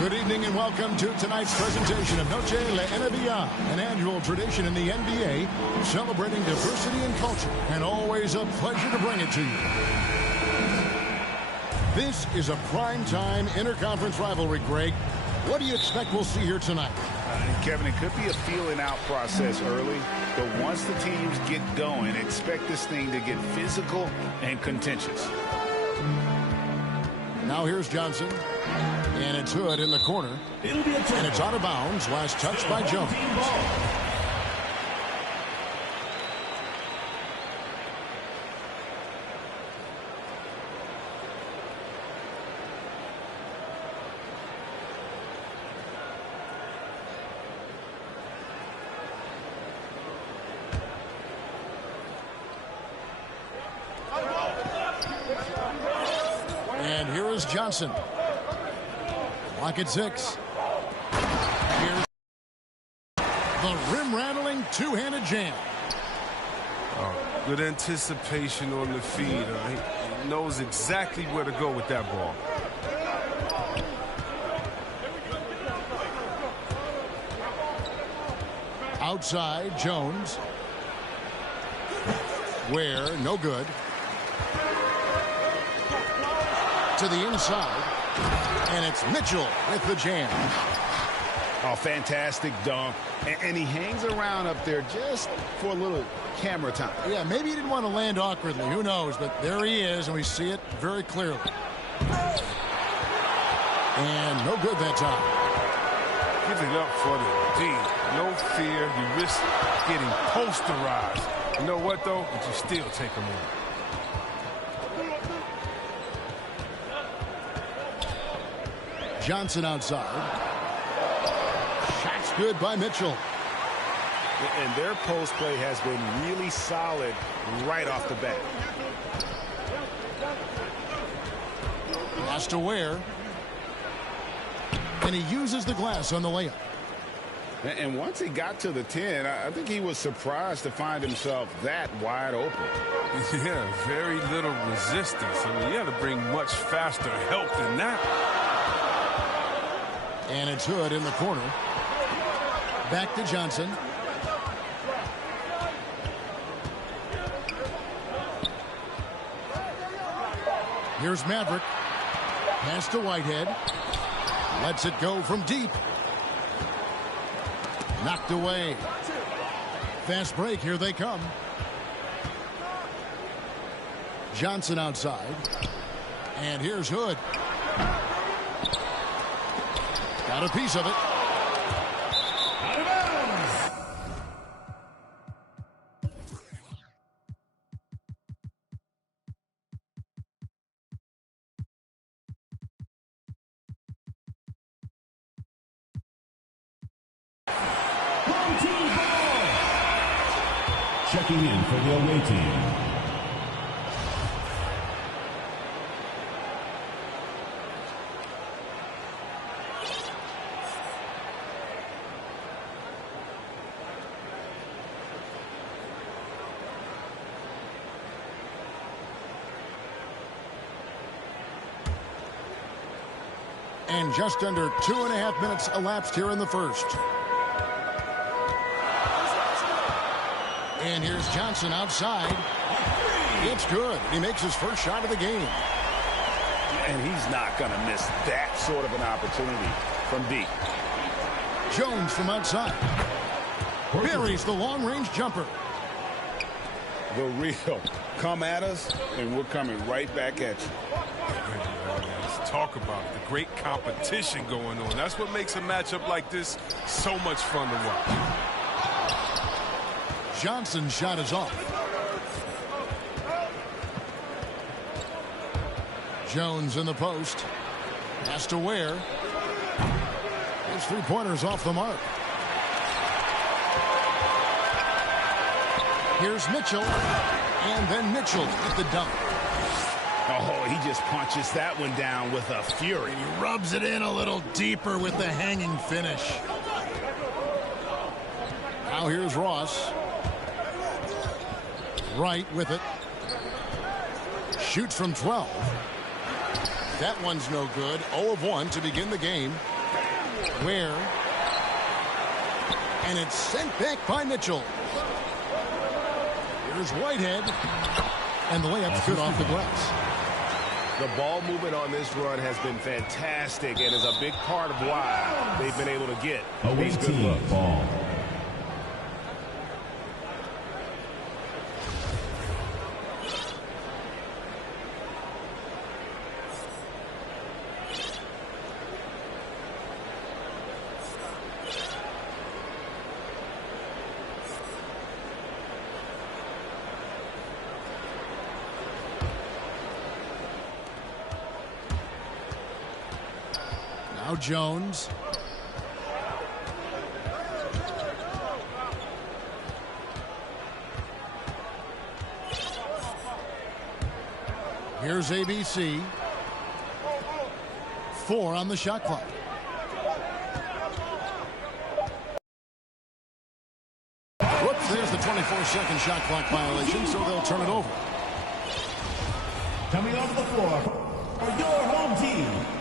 Good evening and welcome to tonight's presentation of Noche La NBA, an annual tradition in the NBA, celebrating diversity and culture, and always a pleasure to bring it to you. This is a prime-time interconference rivalry, Greg. What do you expect we'll see here tonight? Kevin, it could be a feeling-out process early, but once the teams get going, expect this thing to get physical and contentious. Now here's Johnson. And it's Hood in the corner. And it's out of bounds. Last touch by Jones. And here is Johnson. Clock at 6. Here's the rim-rattling two-handed jam. Good anticipation on the feed. He knows exactly where to go with that ball. Outside, Jones. Where, no good. To the inside. And it's Mitchell with the jam. Oh, fantastic dunk. And he hangs around up there just for a little camera time. Yeah, maybe he didn't want to land awkwardly. Who knows? But there he is, and we see it very clearly. And no good that time. Give it up for the D. No fear. You risk getting posterized. You know what, though? But you still take him on. Johnson outside. Shot's good by Mitchell. And their post play has been really solid right off the bat. Pass to Ware. And he uses the glass on the layup. And once he got to the 10, I think he was surprised to find himself that wide open. Yeah, very little resistance. I mean, you got to bring much faster help than that. And it's Hood in the corner. Back to Johnson. Here's Maverick. Pass to Whitehead. Lets it go from deep. Knocked away. Fast break. Here they come. Johnson outside. And here's Hood. Got a piece of it. Out of bounds. Home team ball. Checking in for the away team. And just under 2.5 minutes elapsed here in the first. And here's Johnson outside. It's good. He makes his first shot of the game. And he's not going to miss that sort of an opportunity from deep. Jones from outside. Buries the long-range jumper. The real. Come at us, and we're coming right back at you. Let's talk about it. The great competition going on. That's what makes a matchup like this so much fun to watch. Johnson's shot is off. Jones in the post. Pass to Ware. His three-pointers off the mark. Here's Mitchell. And then Mitchell at the dunk. Oh, he just punches that one down with a fury. He rubs it in a little deeper with the hanging finish. Now here's Ross. Right with it. Shoots from 12. That one's no good. 0 of 1 to begin the game. Ware. And it's sent back by Mitchell. Here's Whitehead. And the layup's good off the glass. The ball movement on this run has been fantastic and is a big part of why they've been able to get these good looks. Ball. Now Jones. Here's ABC. 4 on the shot clock. Whoops, there's the 24-second shot clock violation, so they'll turn it over. Coming onto the floor for your home team.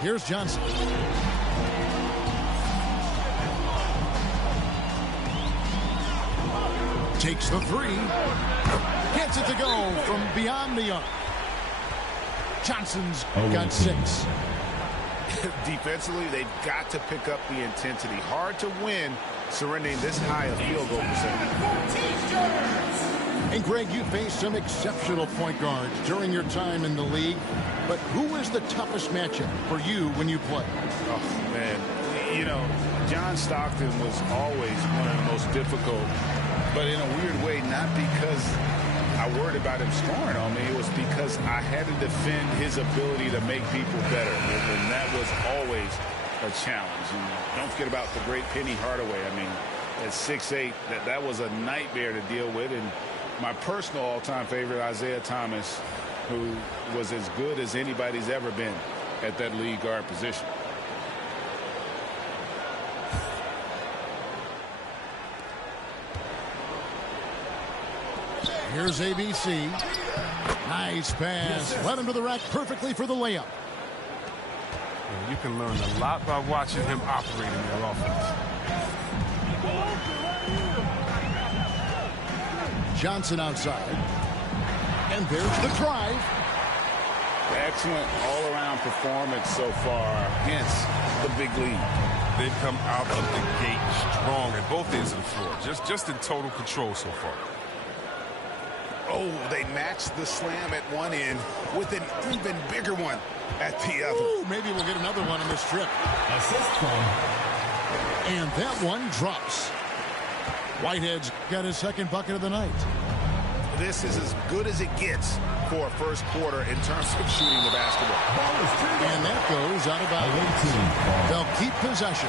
Here's Johnson. Takes the 3. Gets it to go from beyond the arc. Johnson's got 6. Defensively, they've got to pick up the intensity. Hard to win surrendering this high a field goal percentage. And Greg, you faced some exceptional point guards during your time in the league. But who is the toughest matchup for you when you play? Oh, man. You know, John Stockton was always one of the most difficult, but in a weird way, not because I worried about him scoring on me. It was because I had to defend his ability to make people better. And that was always a challenge. And don't forget about the great Penny Hardaway. I mean, at 6'8", that was a nightmare to deal with. And my personal all-time favorite, Isaiah Thomas, who was as good as anybody's ever been at that lead guard position. Here's ABC. Nice pass. Led him to the rack perfectly for the layup. You can learn a lot by watching him operate in their offense. Johnson outside. And there's the drive. Excellent all-around performance so far, hence the big lead. They've come out of the gate strong at both ends of the floor, just in total control so far. Oh, they matched the slam at one end with an even bigger one at the other. Ooh, maybe we'll get another one on this trip. Assist from. And that one drops. Whitehead's got his second bucket of the night. This is as good as it gets for a first quarter in terms of shooting the basketball. And that goes out of bounds. They'll keep possession.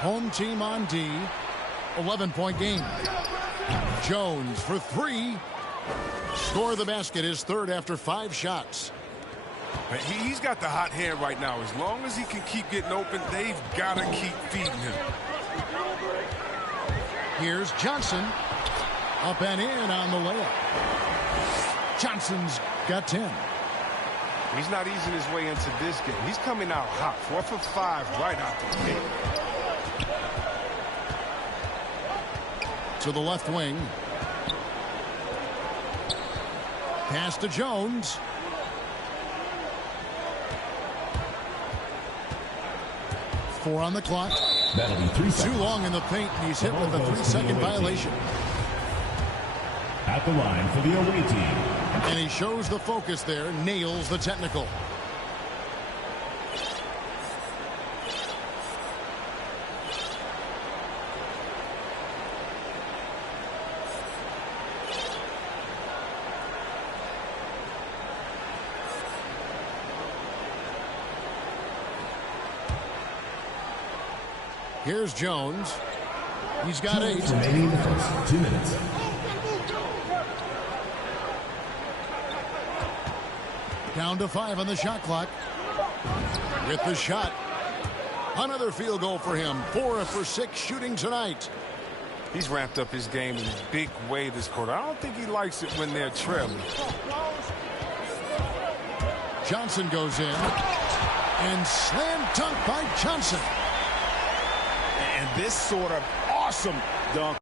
Home team on D. 11-point game. Jones for 3. Score the basket, his third after 5 shots. He's got the hot hand right now. As long as he can keep getting open, they've got to keep feeding him. Here's Johnson. Up and in on the layup. Johnson's got 10. He's not easing his way into this game. He's coming out hot. 4 for 5 right out the gate. To the left wing. Pass to Jones. Four on the clock. That'll be 3 seconds. Too long in the paint, and he's hit with a 3-second violation. At the line for the away team. And he shows the focus there, nails the technical. Here's Jones. He's got 8. Remaining in the first 2 minutes. Down to 5 on the shot clock. With the shot. Another field goal for him. 4 for 6 shooting tonight. He's ramped up his game in a big way this quarter. I don't think he likes it when they're trailing. Johnson goes in. And slam dunk by Johnson. And this sort of awesome dunk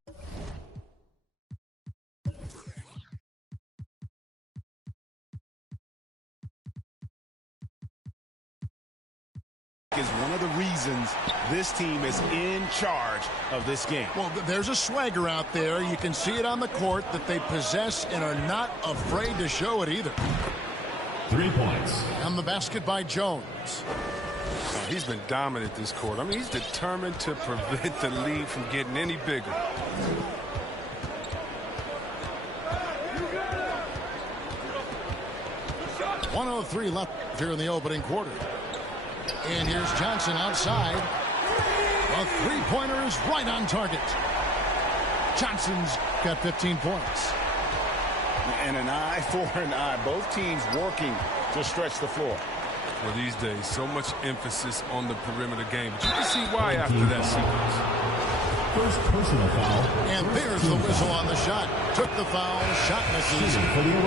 is one of the reasons this team is in charge of this game. Well, there's a swagger out there. You can see it on the court that they possess and are not afraid to show it either. 3 points. On the basket by Jones. He's been dominant this quarter. I mean, he's determined to prevent the lead from getting any bigger. .103 left here in the opening quarter. And here's Johnson outside. A three-pointer is right on target. Johnson's got 15 points. And an eye for an eye. Both teams working to stretch the floor. Well, these days, so much emphasis on the perimeter game. But you can see why after that sequence. First personal foul. And there's the whistle on the shot. Took the foul. Shot misses.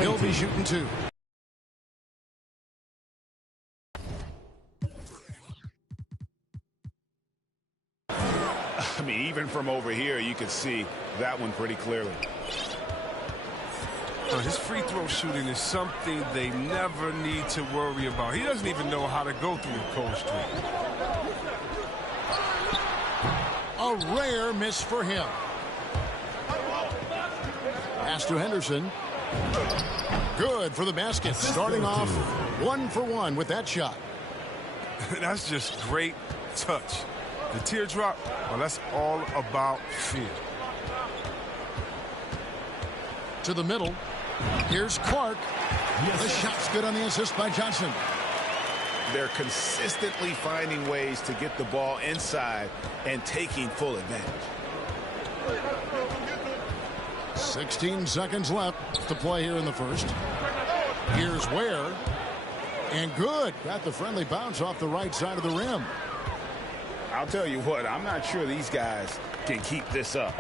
He'll be shooting 2. I mean, even from over here, you could see that one pretty clearly. His free throw shooting is something they never need to worry about. He doesn't even know how to go through a cold streak. A rare miss for him. Pass to Henderson. Good for the basket. Starting off 1 for 1 with that shot. That's just great touch. The teardrop, well, that's all about fear. To the middle. Here's Clark. The shot's good on the assist by Johnson. They're consistently finding ways to get the ball inside and taking full advantage. 16 seconds left to play here in the first. Here's Ware. And good. Got the friendly bounce off the right side of the rim. I'll tell you what, I'm not sure these guys can keep this up.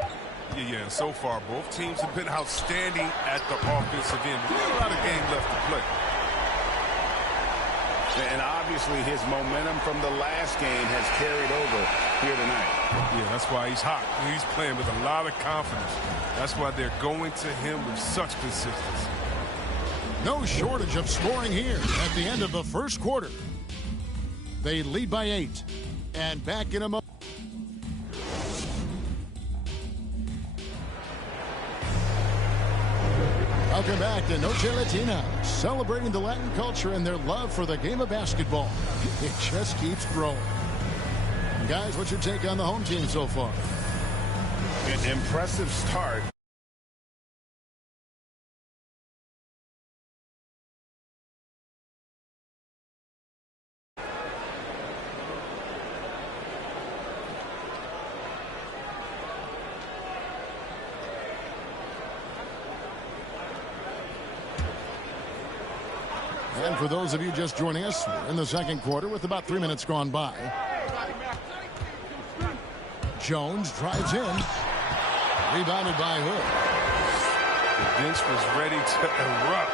Yeah, so far, both teams have been outstanding at the offensive end. There's a lot of game left to play. And obviously his momentum from the last game has carried over here tonight. Yeah, that's why he's hot. He's playing with a lot of confidence. That's why they're going to him with such consistency. No shortage of scoring here at the end of the first quarter. They lead by 8. And back in a moment. Welcome back to Noche Latina, celebrating the Latin culture and their love for the game of basketball. It just keeps growing. Guys, what's your take on the home team so far? An impressive start. And for those of you just joining us, we're in the second quarter with about 3 minutes gone by. Jones drives in. Rebounded by Hood. The bench was ready to erupt.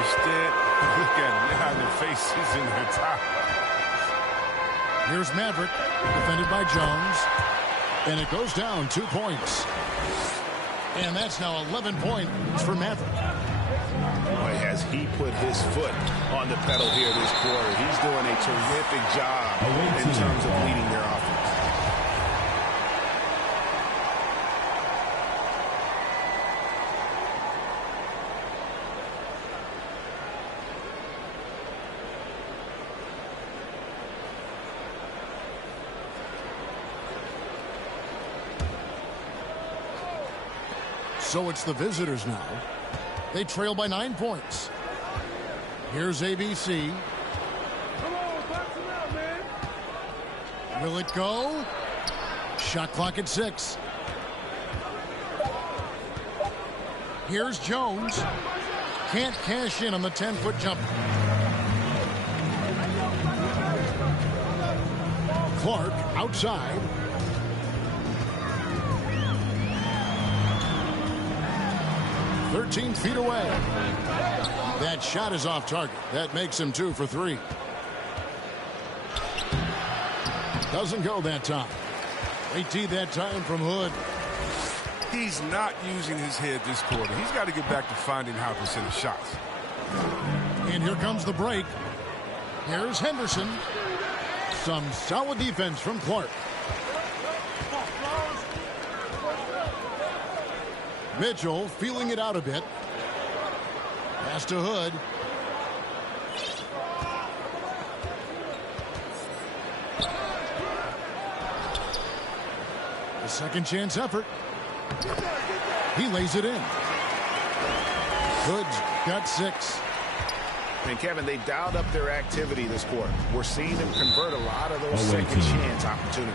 Instead, look at them. They have their faces in their top. Here's Maverick, defended by Jones. And it goes down 2 points. And that's now 11 points for Maverick. Boy, has he put his foot on the pedal here this quarter. He's doing a terrific job in terms of leading their offense. So it's the visitors now. They trail by 9 points. Here's ABC. Come on, box him out, man. Will it go? Shot clock at 6. Here's Jones. Can't cash in on the 10-foot jumper. Clark outside. "13 feet away." That shot is off target. That makes him 2 for 3. Doesn't go that time. 18 that time from Hood. He's not using his head this quarter. He's got to get back to finding how to send shots. And here comes the break. Here's Henderson. Some solid defense from Clark. Mitchell feeling it out a bit. Pass to Hood. A second chance effort. He lays it in. Hood's got 6. And Kevin, they dialed up their activity this quarter. We're seeing them convert a lot of those second chance opportunities.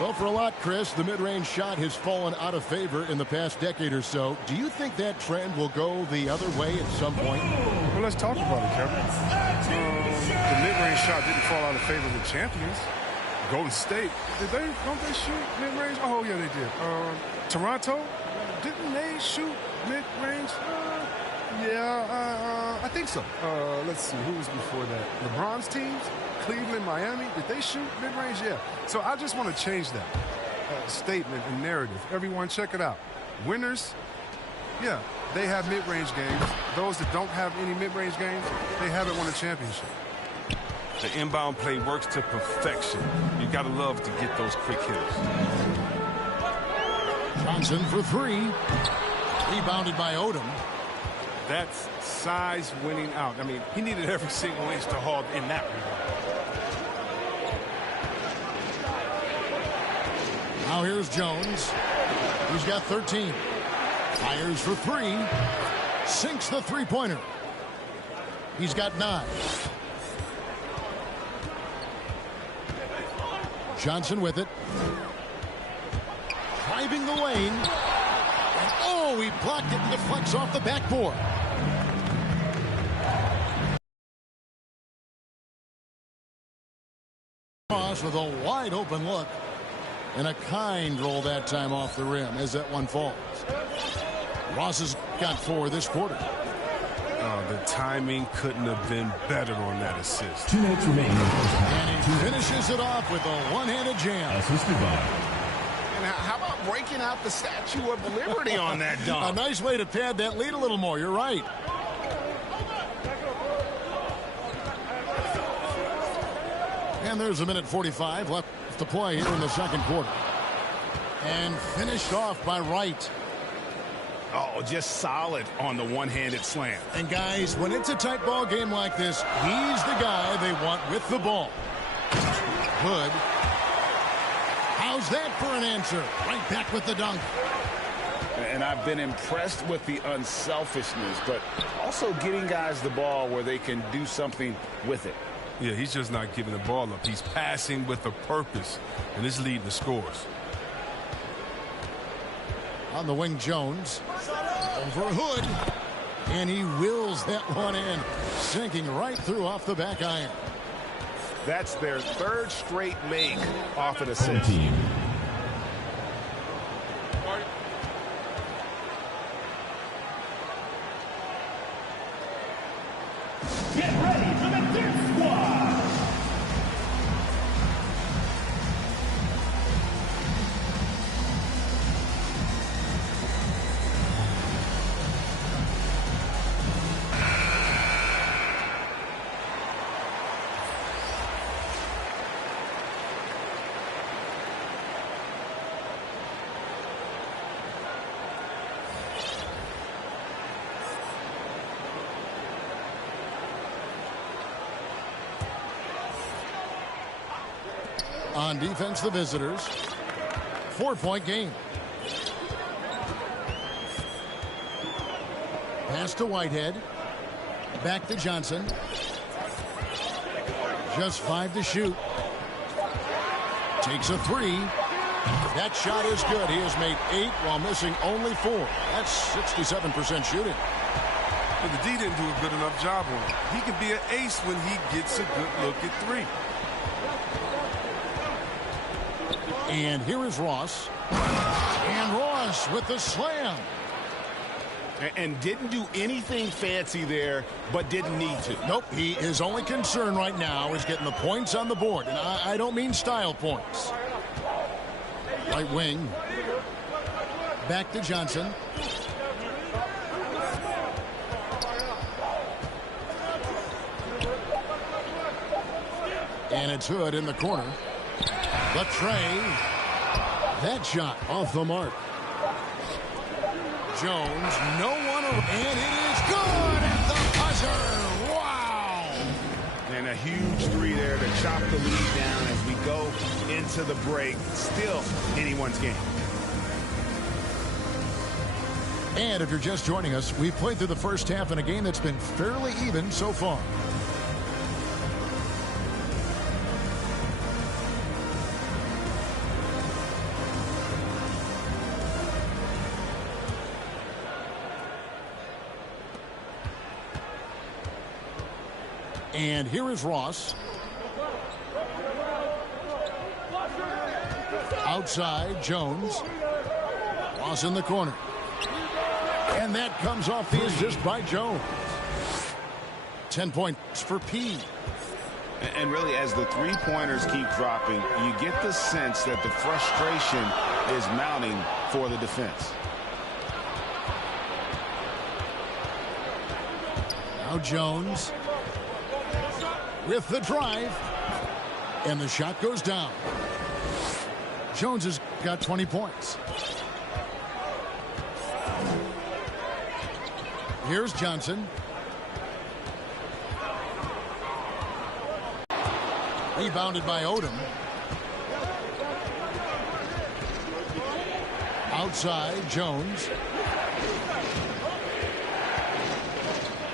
Well, for a lot, Chris, the mid-range shot has fallen out of favor in the past decade or so. Do you think that trend will go the other way at some point? Well, let's talk about it, Kevin. The mid-range shot didn't fall out of favor with champions. Golden State, don't they shoot mid-range? Oh, yeah, they did. Toronto, didn't they shoot mid-range? I think so. Let's see, who was before that? LeBron's teams, Cleveland, Miami, did they shoot mid-range? Yeah. So I just want to change that statement and narrative. Everyone, check it out. Winners, yeah, they have mid-range games. Those that don't have any mid-range games, they haven't won a championship. The inbound play works to perfection. You got to love to get those quick hitters. Johnson for 3. Rebounded by Odom. That's size winning out. I mean, he needed every single inch to haul in that rebound. Now here's Jones. He's got 13. Fires for 3. Sinks the three-pointer. He's got 9. Johnson with it. Driving the lane. And oh, he blocked it and deflects off the backboard. Ross with a wide open look. And a kind roll that time off the rim as that one falls. Ross has got 4 this quarter. The timing couldn't have been better on that assist. 2 minutes remaining. And he finishes it off with a one-handed jam. Assisted by. And how about breaking out the Statue of Liberty on that dunk? A nice way to pad that lead a little more. You're right. And there's a minute 45 left to play here in the second quarter. And finished off by Wright. Oh, just solid on the one-handed slam. And guys, when it's a tight ball game like this, he's the guy they want with the ball. Hood. How's that for an answer? Right back with the dunk. And I've been impressed with the unselfishness, but also getting guys the ball where they can do something with it. Yeah, he's just not giving the ball up. He's passing with a purpose, and it's leading the scores. On the wing, Jones. Over Hood. And he wills that one in. Sinking right through off the back iron. That's their 3rd straight make off an assist. Team. Get ready for the Dirt Squad. On defense, the visitors. 4-point game. Pass to Whitehead. Back to Johnson. Just 5 to shoot. Takes a three. That shot is good. He has made 8 while missing only 4. That's 67% shooting. But the D didn't do a good enough job on him. He can be an ace when he gets a good look at 3. And here is Ross. And Ross with the slam. And didn't do anything fancy there, but didn't need to. Nope, his only concern right now is getting the points on the board. And I don't mean style points. Right wing. Back to Johnson. And it's Hood in the corner. The tray. That shot off the mark. Jones, no one, and it is good at the buzzer. Wow! And a huge 3 there to chop the lead down as we go into the break. Still anyone's game. And if you're just joining us, we've played through the first half in a game that's been fairly even so far. And here is Ross. Outside, Jones. Ross in the corner. And that comes off the assist by Jones. 10 points for P. And really, as the 3-pointers keep dropping, you get the sense that the frustration is mounting for the defense. Now Jones with the drive. And the shot goes down. Jones has got 20 points. Here's Johnson. Rebounded by Odom. Outside, Jones.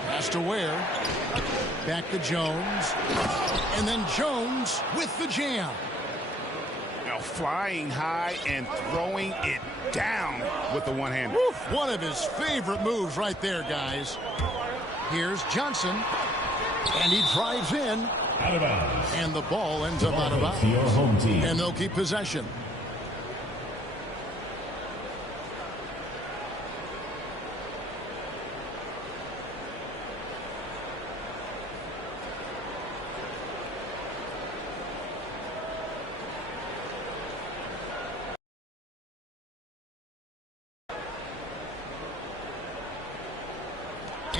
Pass to Ware. Back to Jones. And then Jones with the jam. Now flying high and throwing it down with the one-hander. One of his favorite moves right there, guys. Here's Johnson. And he drives in. Out of bounds. And the ball ends up out of bounds. Your home team. And they'll keep possession.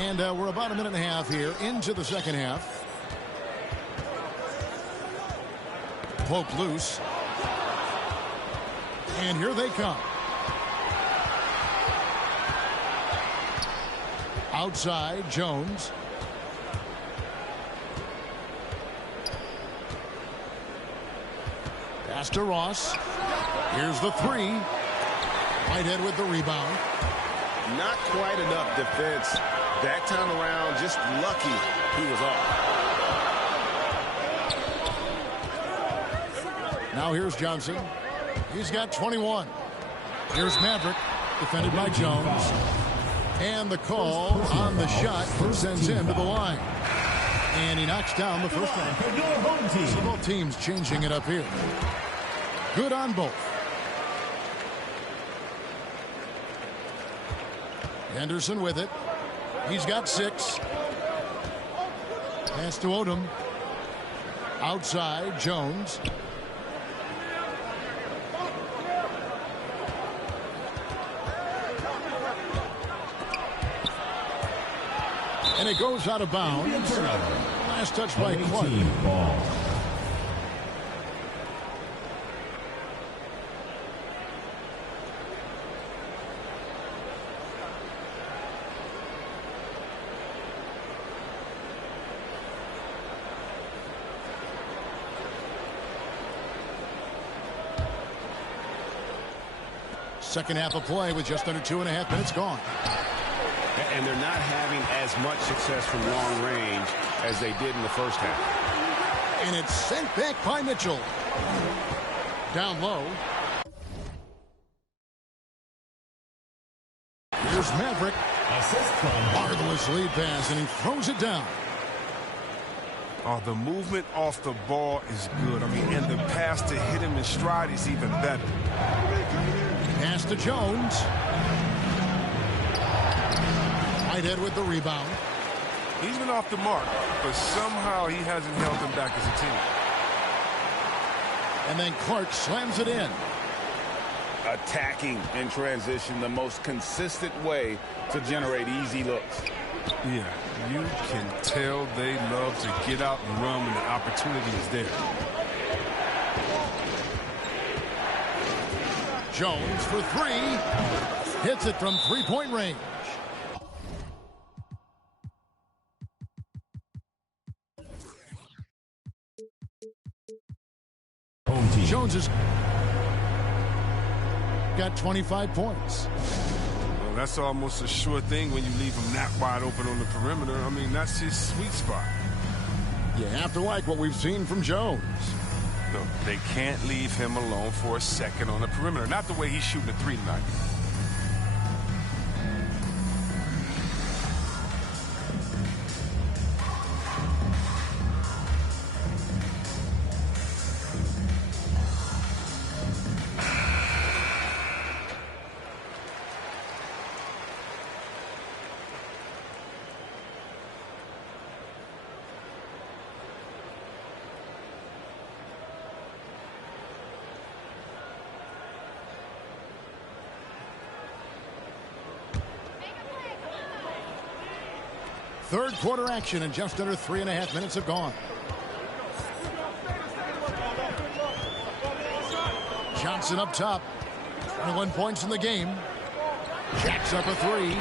And we're about a minute and a half here into the second half. Poke loose. And here they come. Outside, Jones. Pass to Ross. Here's the 3. Whitehead with the rebound. Not quite enough defense that time around. Just lucky he was off. Now here's Johnson. He's got 21. Here's Maverick, defended by Jones. And the call on the shot sends him to the line. And he knocks down the first one. So both teams changing it up here. Good on both. Henderson with it. He's got 6. Pass to Odom. Outside, Jones. And it goes out of bounds. Last touch by Clark. Second half of play with just under 2.5 minutes gone. And they're not having as much success from long range as they did in the first half. And it's sent back by Mitchell. Down low. Here's Maverick. Assist from Marvelous lead pass, and he throws it down. Oh, the movement off the ball is good. I mean, and the pass to hit him in stride is even better. Pass to Jones. Whitehead with the rebound. He's been off the mark, but somehow he hasn't held them back as a team. And then Clark slams it in. Attacking in transition, the most consistent way to generate easy looks. Yeah, you can tell they love to get out and run when the opportunity is there. Jones for three. Hits it from three-point range. home team. Jones has got 25 points. Well, that's almost a sure thing when you leave him that wide open on the perimeter. I mean, that's his sweet spot. You have to like what we've seen from Jones. Look, they can't leave him alone for a second on the perimeter. Not the way he's shooting a three tonight. Third quarter action, and just under 3.5 minutes have gone. Johnson up top. 21 points in the game. Jacks up a three.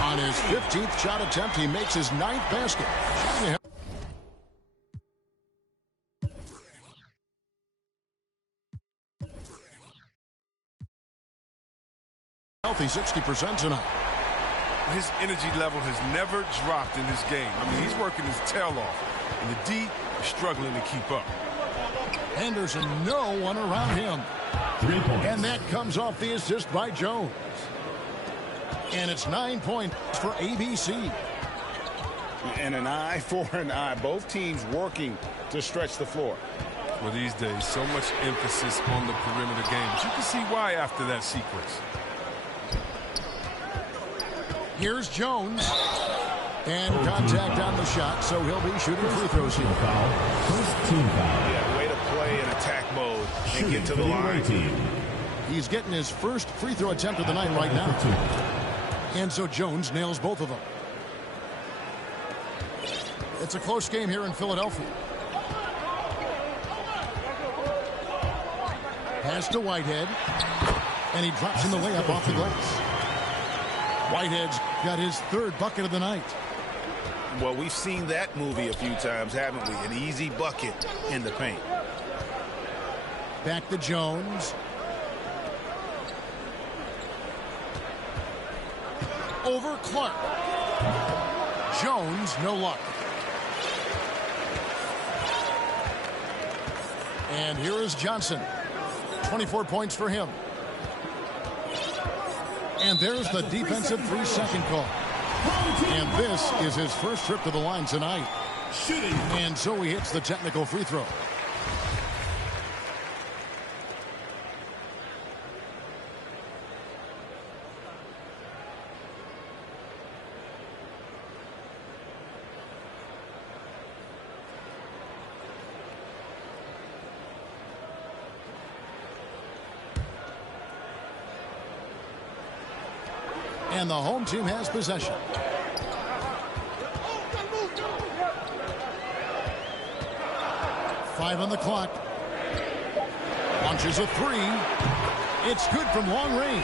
On his 15th shot attempt, he makes his 9th basket. Healthy 60% tonight. His energy level has never dropped in this game. I mean, he's working his tail off. And the D is struggling to keep up. Henderson, no one around him. 3 points. And that comes off the assist by Jones. And it's 9 points for ABC. And an eye for an eye. Both teams working to stretch the floor. Well, these days, so much emphasis on the perimeter game. But you can see why after that sequence. Here's Jones. And contact on the shot, so he'll be shooting free throws here. First team foul. Yeah, way to play in attack mode and get to the line. Team. He's getting his first free throw attempt of the night right now. And so Jones nails both of them. It's a close game here in Philadelphia. Pass to Whitehead. And he drops in the layup off the glass. Whitehead's got his 3rd bucket of the night. Well, we've seen that movie a few times, haven't we? An easy bucket in the paint. Back to Jones. Over Clark. Jones, no luck. And here is Johnson. 24 points for him. And there's the defensive 3-second call. And this is his first trip to the line tonight. Shooting. And so he hits the technical free throw. And the home team has possession. Five on the clock. Launches a three. It's good from long range.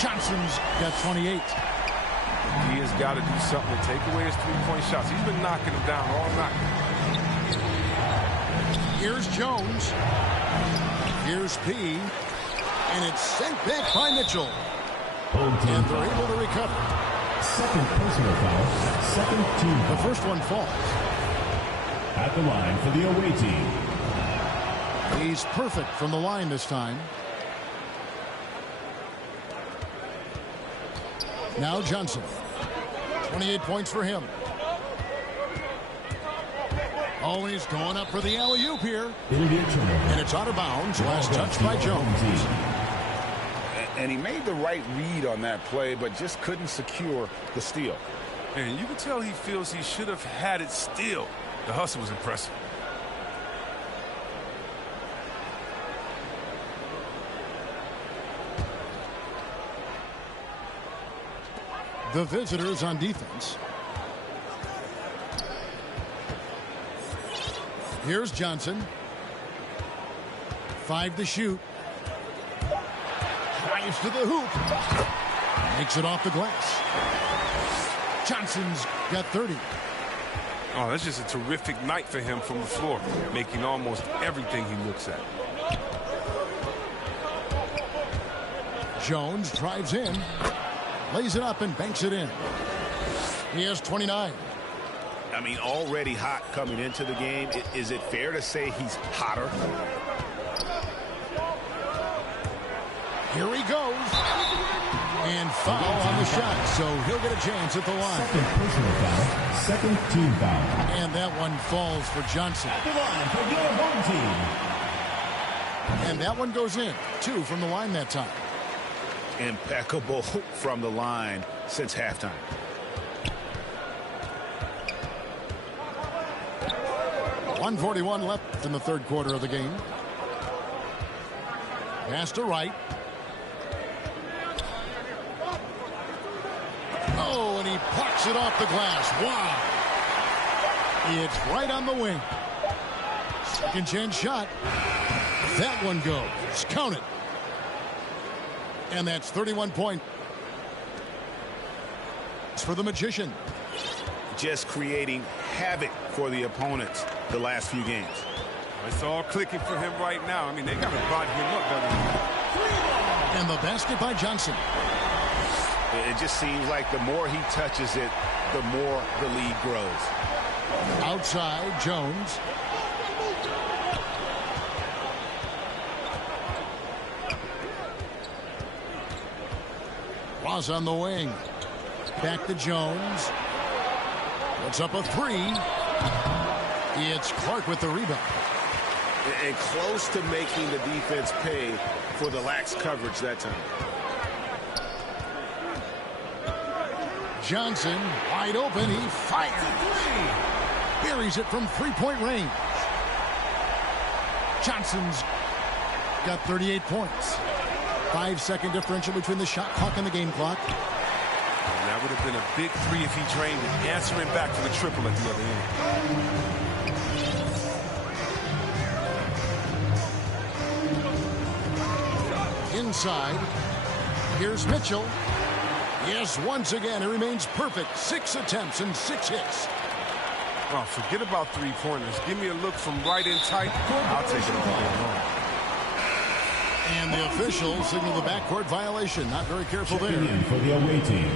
Johnson's got 28. He has got to do something to take away his three-point shots. He's been knocking them down all night. Here's Jones. Here's P. And it's sent back by Mitchell. Home team And they're foul. able to recover. Second personal foul. Second team The foul. first one falls. At the line for the away team. He's perfect from the line this time. Now Johnson. 28 points for him. Oh, he's going up for the alley-oop here. And it's out of bounds. Last touch by Jones. And he made the right read on that play, but just couldn't secure the steal. And you can tell he feels he should have had it still. The hustle was impressive. The visitors on defense. Here's Johnson. 5 to shoot. Drives to the hoop. Makes it off the glass. Johnson's got 30. Oh, that's just a terrific night for him from the floor, making almost everything he looks at. Jones drives in, lays it up and banks it in. He has 29. I mean, already hot coming into the game. Is it fair to say he's hotter? Here he goes. And foul on the shot, so he'll get a chance at the line. Second personal foul, second team foul. And that one falls for Johnson. At the line for your home team. And that one goes in. 2 from the line that time. Impeccable from the line since halftime. .141 left in the third quarter of the game. Pass to Wright. Oh, and he plucks it off the glass. Wow. It's right on the wing. Second chance shot. That one goes. Count it. And that's 31 points for the Magician. Just creating havoc for the opponents the last few games. It's all clicking for him right now. I mean, they got to body him up better than that. And the basket by Johnson. It just seems like the more he touches it, the more the lead grows. Outside, Jones. Ross on the wing. Back to Jones. Puts up a 3. It's Clark with the rebound. And close to making the defense pay for the lax coverage that time. Johnson, wide open, he fires. Buries it from three-point range. Johnson's got 38 points. 5-second differential between the shot clock and the game clock. And that would have been a big 3 if he drained it, answering back for the triple at the other end. Inside, here's Mitchell. Yes, once again, he remains perfect. 6 attempts and 6 hits. Oh, forget about three-pointers. Give me a look from right in tight. I'll take it all day long. And the officials signal the backcourt violation. Not very careful there. Checking in for the away team.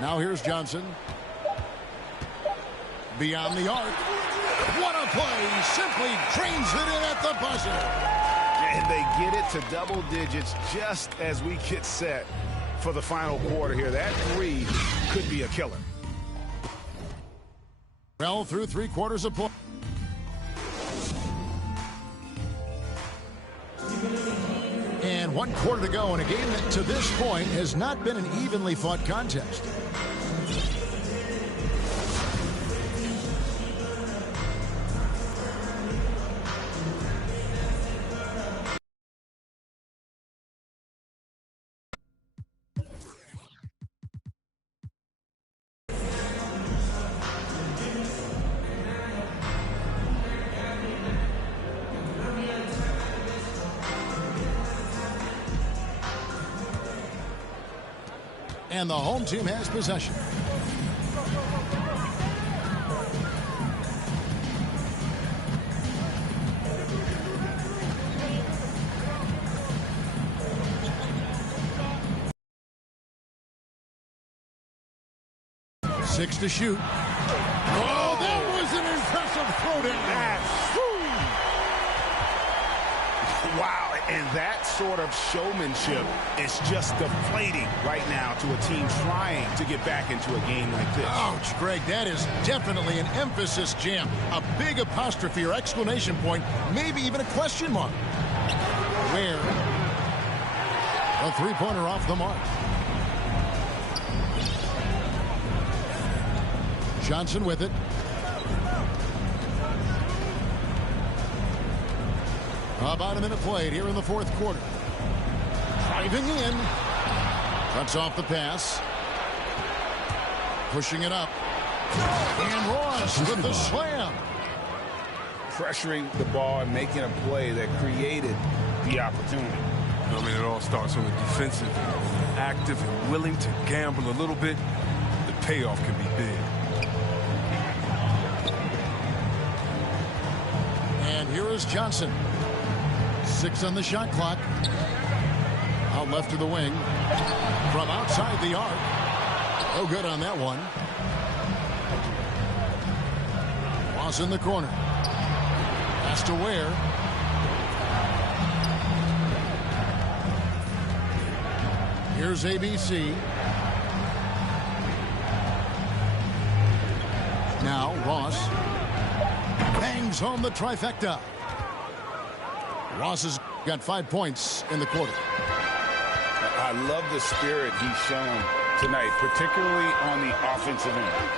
Now here's Johnson. Beyond the arc. What a play. Simply drains it in at the buzzer. And they get it to double digits just as we get set for the final quarter here. That 3 could be a killer. Well, through 3 quarters of play. And 1 quarter to go in a game that to this point has not been an evenly fought contest. And the home team has possession. 6 to shoot. Oh, that was an impressive throwdown. Wow, and that sort of showmanship is just deflating right now to a team trying to get back into a game like this. Ouch, Greg, that is definitely an emphasis jam. A big apostrophe or exclamation point, maybe even a question mark. Where a three-pointer off the mark. Johnson with it. About a minute played here in the fourth quarter. Driving in. Cuts off the pass. Pushing it up. And Ross with the slam. Pressuring the ball and making a play that created the opportunity. I mean, it all starts on the defensive, active and willing to gamble a little bit. The payoff can be big. And here is Johnson. 6 on the shot clock. Out left to the wing. From outside the arc. No good on that one. Ross in the corner. Pass to Ware. Here's ABC. Now Ross bangs home the trifecta. Ross has got 5 points in the quarter. I love the spirit he's shown tonight, particularly on the offensive end.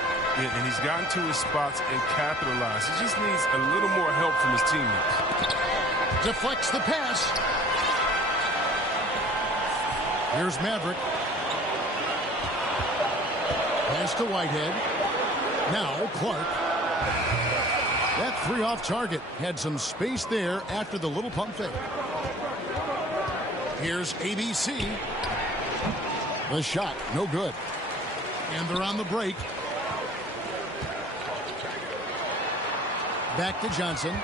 Yeah, and he's gotten to his spots and capitalized. He just needs a little more help from his teammates. Deflects the pass. Here's Maverick. Pass to Whitehead. Now Clark. That three off target. Had some space there after the little pump fake. Here's ABC. The shot, no good. And they're on the break. Back to Johnson.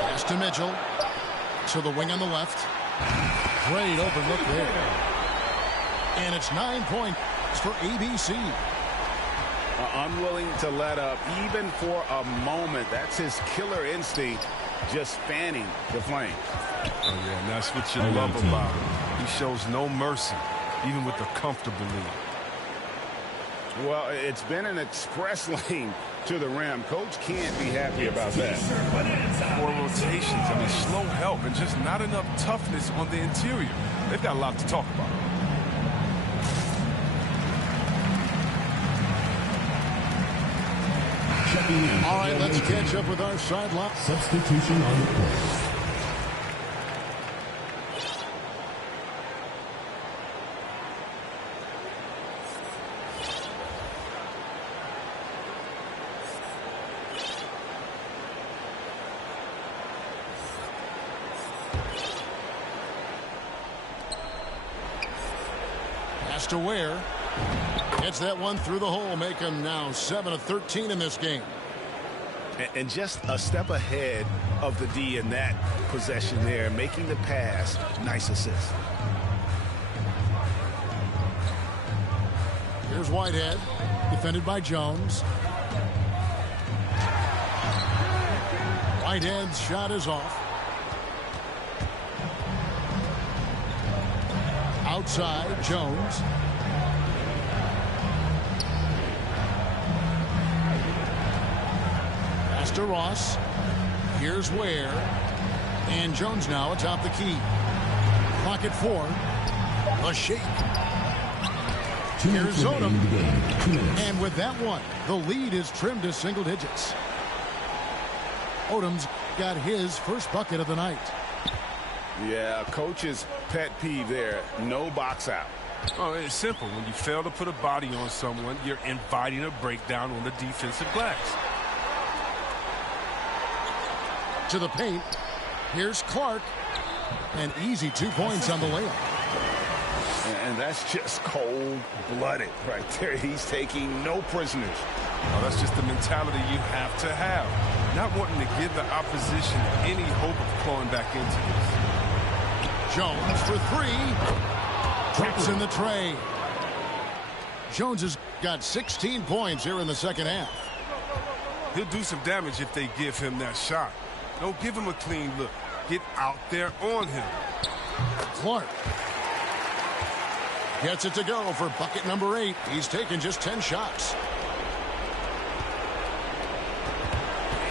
Pass to Mitchell. To the wing on the left. Great open look there. And it's 9 points for ABC. Unwilling to let up even for a moment. That's his killer instinct, just fanning the flame. Oh, yeah, and that's what you love about him. He shows no mercy, even with a comfortable lead. Well, it's been an express lane to the rim. Coach can't be happy about that. 4 rotations, I mean, slow help and just not enough toughness on the interior. They've got a lot to talk about. All right, let's catch up with our sideline. Substitution on the court. Pass to Ware. Gets that one through the hole, make him now 7 of 13 in this game. And just a step ahead of the D in that possession there, making the pass. Nice assist. Here's Whitehead, defended by Jones. Whitehead's shot is off. Outside, Jones. Pass to Ross. Here's Ware. And Jones now atop the key. Clock at 4. A shake. Here's Odom. And with that one, the lead is trimmed to single digits. Odom's got his first bucket of the night. Yeah, coach's pet peeve there. No box out. Oh, it's simple. When you fail to put a body on someone, you're inviting a breakdown on the defensive glass. To the paint. Here's Clark. An easy 2 points on the layup. And that's just cold-blooded right there. He's taking no prisoners. Oh, that's just the mentality you have to have. Not wanting to give the opposition any hope of clawing back into this. Jones for three. Drops in the tray. Jones has got 16 points here in the second half. He'll do some damage if they give him that shot. Don't give him a clean look. Get out there on him. Clark gets it to go for bucket number 8. He's taken just 10 shots.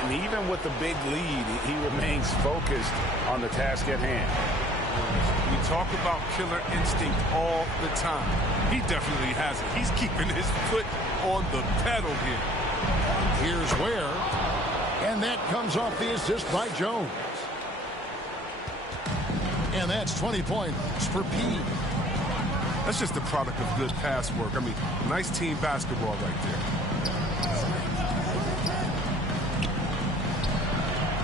And even with the big lead, he remains focused on the task at hand. We talk about killer instinct all the time. He definitely has it. He's keeping his foot on the pedal here. Here's Ware. And that comes off the assist by Jones. And that's 20 points for P. That's just the product of good pass work. I mean, nice team basketball right there.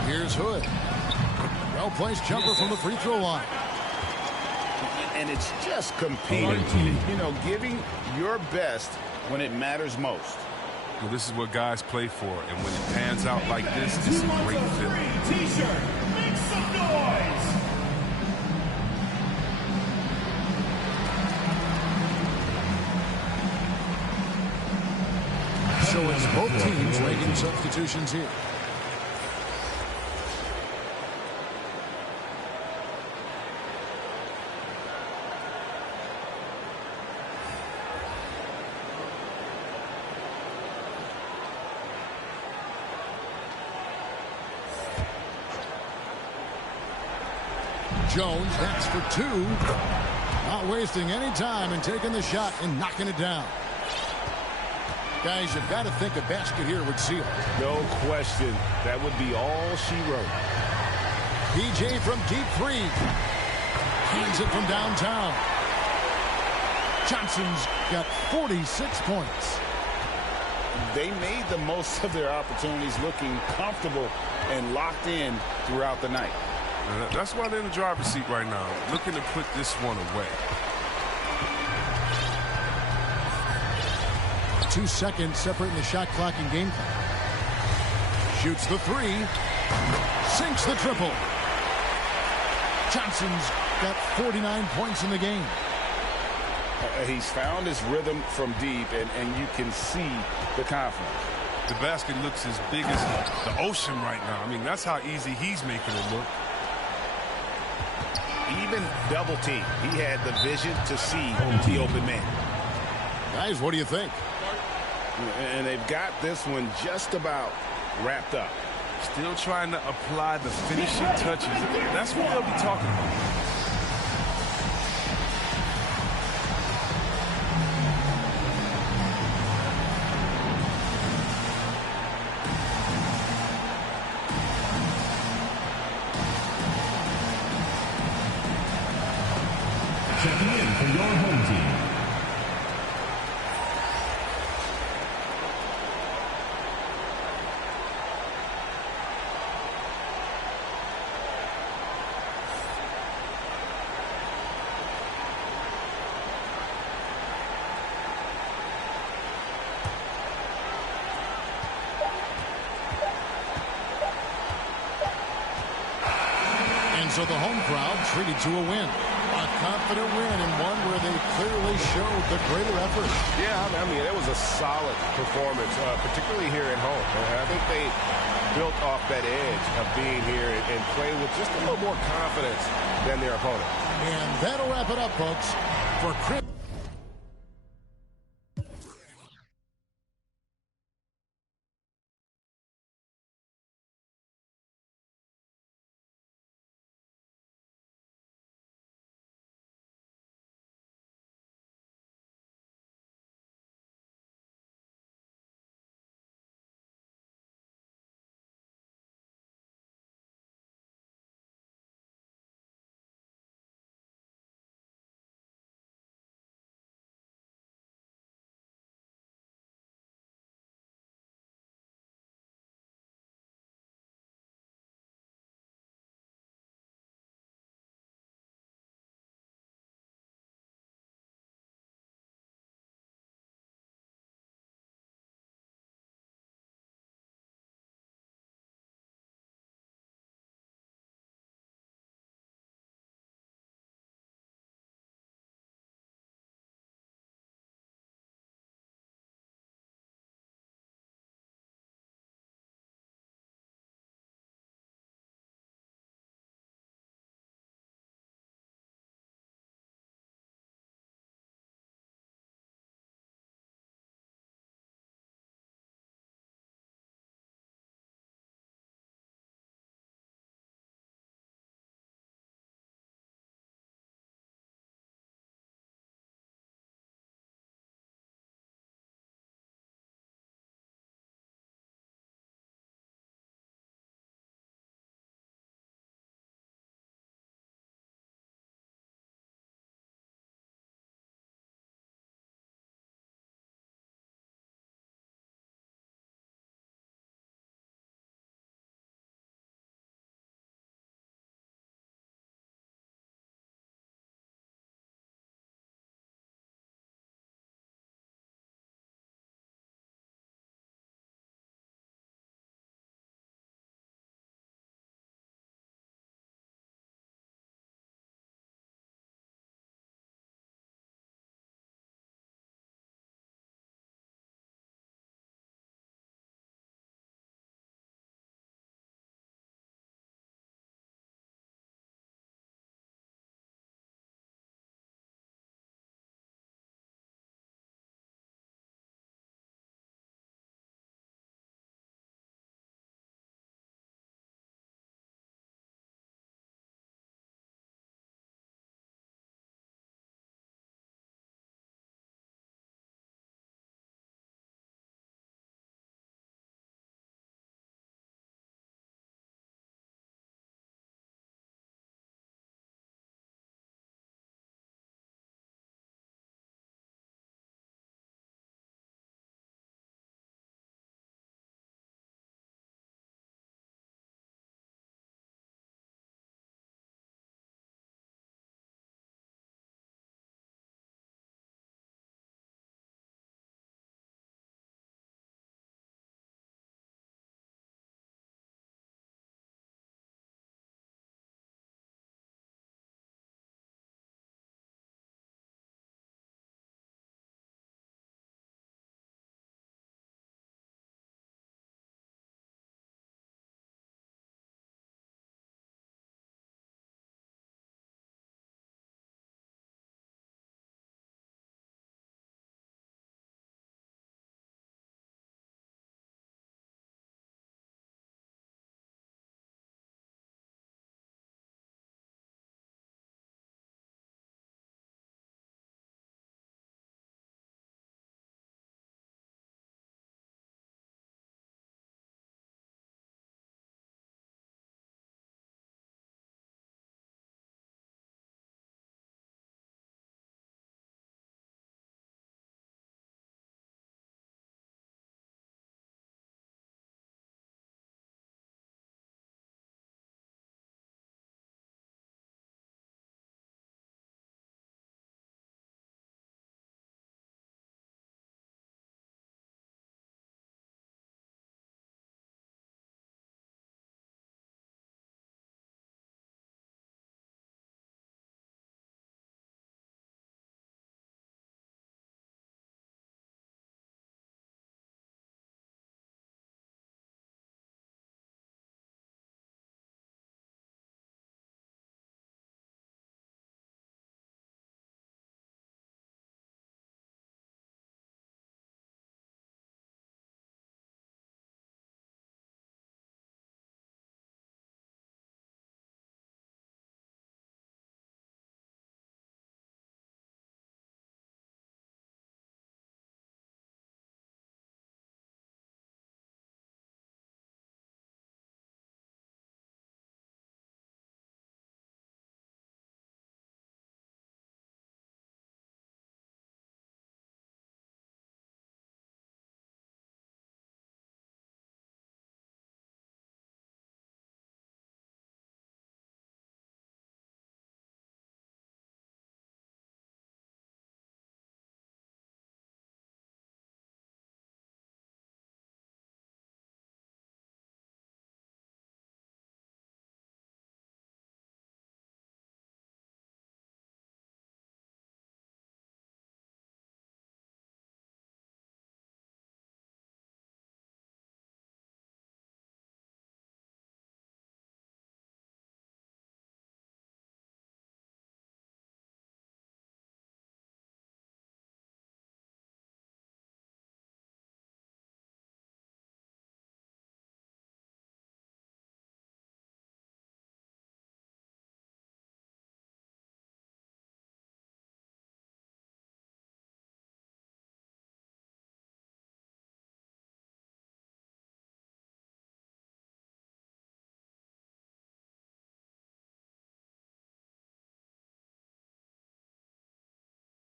Here's Hood. Well-placed jumper from the free throw line. And it's just competing, you know, giving your best when it matters most. Well, this is what guys play for, and when it pans out like this, it's a great feeling. T-shirt, make some noise! So it's both teams making substitutions here. Jones, that's for 2. Not wasting any time and taking the shot and knocking it down. Guys, you've got to think a basket here would seal it. No question. That would be all she wrote. PJ from deep 3. Hands it from downtown. Johnson's got 46 points. They made the most of their opportunities, looking comfortable and locked in throughout the night. That's why they're in the driver's seat right now, looking to put this one away. 2 seconds separating the shot clock and game clock. Shoots the 3. Sinks the triple. Johnson's got 49 points in the game. He's found his rhythm from deep, and you can see the confidence. The basket looks as big as the ocean right now. I mean, that's how easy he's making it look. Even double team, he had the vision to see the open man. Guys, what do you think? And they've got this one just about wrapped up. Still trying to apply the finishing touches. That's what they'll be talking about. Checking in for your home team. And so the home crowd treated to a win. A confident win and one where they clearly showed the greater effort. Yeah, I mean, it was a solid performance, particularly here at home. I think they built off that edge of being here and playing with just a little more confidence than their opponent. And that'll wrap it up, folks. For Chris